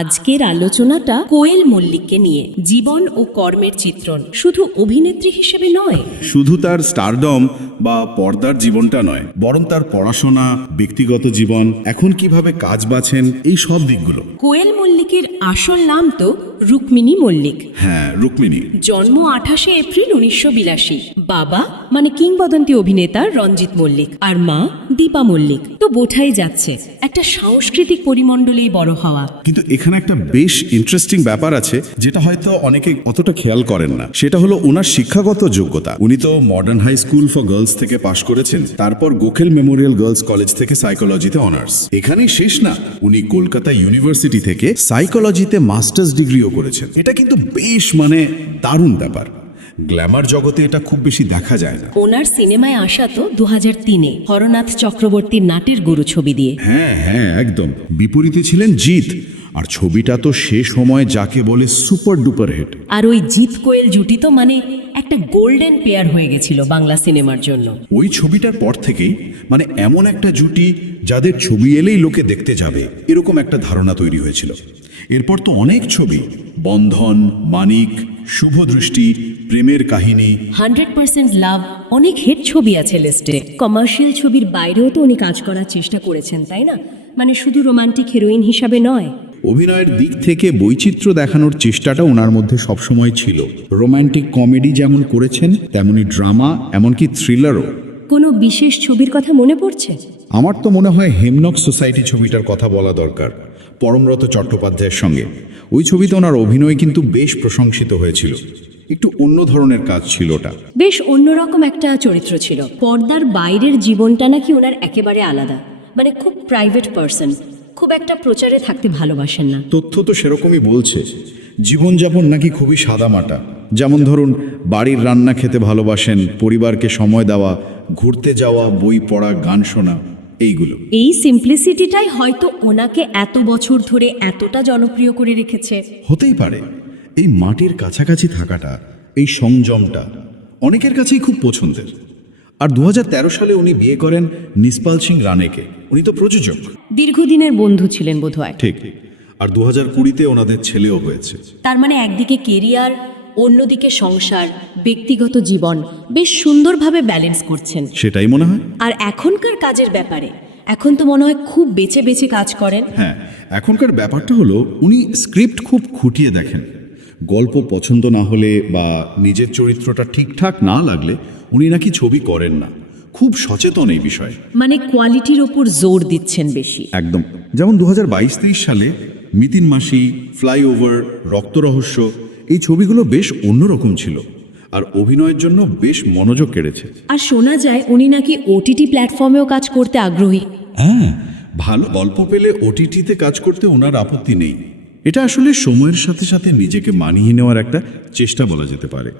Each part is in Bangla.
আজকের আলোচনাটা কোয়েল মল্লিককে নিয়ে জীবন ও কর্মের চিত্রণ। শুধু অভিনেত্রী হিসেবে নয়। শুধু তার স্টারডম বা পর্দার জীবনটা নয় বরং তার পড়াশোনা ব্যক্তিগত জীবন এখন কীভাবে কাজ বাছেন এই সব দিকগুলো। কোয়েল মল্লিকের আসল নাম তো রুক্মিণী মল্লিক। হ্যাঁ রুক্মিণী। জন্ম আঠাশে এপ্রিল উনিশশো বিরাশি। বাবা মানে কিংবদন্তি অভিনেতা রঞ্জিত মল্লিক। আর মা দীপা মল্লিক। তো বোঝাই যাচ্ছে, একটা সাংস্কৃতিক পরিমণ্ডলেই বড় হওয়া। কিন্তু এখানে একটা বেশ ইন্টারেস্টিং ব্যাপার আছে, যেটা হয়তো অনেকে অতটা খেয়াল করেন না। সেটা হলো ওনার শিক্ষাগত যোগ্যতা। উনি তো modern high school for girls থেকে পাশ করেছেন, তারপর গোখেল মেমোরিয়াল গার্লস কলেজ থেকে সাইকোলজিতে অনার্স এখানেই শেষ না, উনি কলকাতা ইউনিভার্সিটি থেকে সাইকোলজিতে মাস্টার্স ডিগ্রিও করেছেন। এটা কিন্তু বেশ মানে দারুণ ব্যাপার। গ্ল্যামার জগতে এটা খুব বেশি দেখা যায় না। ওনার সিনেমায় আসা তো দু হাজার তিনে হরনাথ চক্রবর্তীর নাটের গুরু ছবি দিয়ে। হ্যাঁ হ্যাঁ একদম। বিপরীতে ছিলেন জিৎ আর ছবিটা তো সে সময় যাকে বলে সুপার ডুপার হিট। আর ওই জিৎ কোয়েল জুটি তো মানে একটা গোল্ডেন পেয়ার হয়ে গেছিল বাংলা সিনেমার জন্য। ওই ছবিটার পর থেকেই মানে এমন একটা জুটি যাদের ছবি এলেই লোকে দেখতে যাবে এরকম একটা ধারণা তৈরি হয়েছিল। এরপর তো অনেক ছবি বন্ধন মানিক শুভদৃষ্টি প্রেমের কাহিনী। হান্ড্রেড পার্সেন্ট লাভ অনেক হিট ছবি আছে লিস্টে কমার্শিয়াল ছবির বাইরেও তো উনি কাজ করার চেষ্টা করেছেন তাই না? মানে শুধু রোমান্টিক হিরোইন হিসাবে নয়। অভিনয়ের দিক থেকে বৈচিত্র্য দেখানোর চেষ্টাটা ওনার মধ্যে সবসময় ছিল। রোমান্টিক কমেডি যেমন করেছেন তেমনি ড্রামা এমনকি থ্রিলারও কোনো বিশেষ ছবির কথা মনে পড়ছে? আমার তো মনে হয় হেমনক সোসাইটি ছবিটার কথা বলা দরকার পরমরত চট্টোপাধ্যায়ের সঙ্গে। ওই ছবিতে ওনার অভিনয় কিন্তু বেশ প্রশংসিত হয়েছিল। একটু অন্য ধরনের কাজ ছিল ওটা। বেশ অন্যরকম একটা চরিত্র ছিল। পর্দার বাইরের জীবনটা নাকি ওনার একেবারে আলাদা। মানে খুব প্রাইভেট পার্সন খুব একটা প্রচারে থাকতে ভালোবাসেন না। তথ্য তো সেরকমই বলছে। জীবনযাপন নাকি খুবই সাদামাটা। যেমন ধরুন বাড়ির রান্না খেতে ভালোবাসেন পরিবারকে সময় দেওয়া ঘুরতে যাওয়া বই পড়া গান শোনা এইগুলো। এই সিম্পলিসিটিটাই হয়তো ওনাকে এত বছর ধরে এতটা জনপ্রিয় করে রেখেছে। হতেই পারে। এই মাটির কাছাকাছি থাকাটা এই সংযমটা অনেকের কাছেই খুব পছন্দের। আর দু হাজার তেরো সালে উনি বিয়ে করেন নিসপাল সিং রানেকে উনি তো প্রযোজক। দীর্ঘদিনের বন্ধু ছিলেন বোধহয়। ঠিক। আর দু হাজার কুড়িতে ওনাদের ছেলেও হয়েছে। তার মানে একদিকে কেরিয়ার অন্যদিকে সংসার ব্যক্তিগত জীবন বেশ সুন্দরভাবে ব্যালেন্স করছেন। সেটাই মনে হয়। আর এখনকার কাজের ব্যাপারে এখন তো মনে হয় খুব বেছে বেছে কাজ করেন। হ্যাঁ এখনকার ব্যাপারটা হলো উনি স্ক্রিপ্ট খুব খুঁটিয়ে দেখেন। গল্প পছন্দ না হলে বা নিজের চরিত্রটা ঠিকঠাক না লাগলে উনি নাকি ছবি করেন না। খুব সচেতন এই বিষয়ে। মানে কোয়ালিটির ওপর জোর দিচ্ছেন বেশি। একদম। যেমন দু হাজার সালে মিতিন মাসি ফ্লাইওভার রক্তরহস্য এই ছবিগুলো বেশ অন্যরকম ছিল আর অভিনয়ের জন্য বেশ মনোযোগ কেড়েছে। আর শোনা যায় উনি নাকি ওটিটি প্ল্যাটফর্মেও কাজ করতে আগ্রহী। হ্যাঁ ভালো গল্প পেলে ওটিটিতে কাজ করতে ওনার আপত্তি নেই। এটা আসলে সময়ের সাথে সাথে নিজেকে মানিয়ে নেওয়ার একটা চেষ্টা বলা যেতে পারে।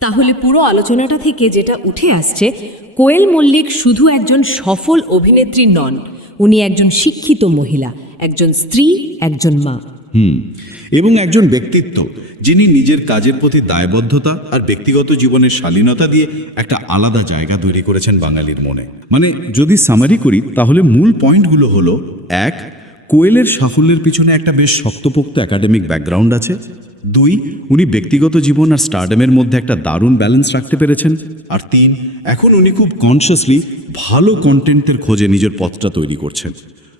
তাহলে পুরো আলোচনাটা থেকে যেটা উঠে আসছে কোয়েল মল্লিক শুধু একজন সফল অভিনেত্রী নন উনি একজন শিক্ষিত মহিলা একজন স্ত্রী একজন মা। হুম এবং একজন ব্যক্তিত্ব যিনি নিজের কাজের প্রতি দায়বদ্ধতা আর ব্যক্তিগত জীবনের শালীনতা দিয়ে একটা আলাদা জায়গা তৈরি করেছেন বাঙালির মনে। মানে যদি সামারি করি তাহলে মূল পয়েন্টগুলো হলো এক কোয়েলের সাফল্যের পিছনে একটা বেশ শক্তপোক্ত একাডেমিক ব্যাকগ্রাউন্ড আছে। দুই উনি ব্যক্তিগত জীবন আর স্টারডামের মধ্যে একটা দারুণ ব্যালেন্স রাখতে পেরেছেন। আর তিন এখন উনি খুব কনসিয়াসলি ভালো কন্টেন্টের খোঁজে নিজের পথটা তৈরি করছেন।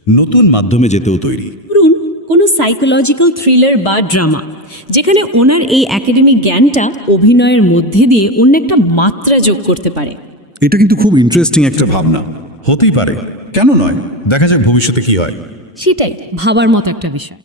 নতুন মাধ্যমে যেতেও তৈরি। ধরুন কোনো সাইকোলজিক্যাল থ্রিলার বা ড্রামা যেখানে ওনার এই একাডেমিক জ্ঞানটা অভিনয়ের মধ্যে দিয়ে অন্য একটা মাত্রা যোগ করতে পারে। এটা কিন্তু খুব ইন্টারেস্টিং একটা ভাবনা। হতেই পারে। কেন নয়? দেখা যাক ভবিষ্যতে কি হয়। সেটাই ভাবার মতো একটা বিষয়।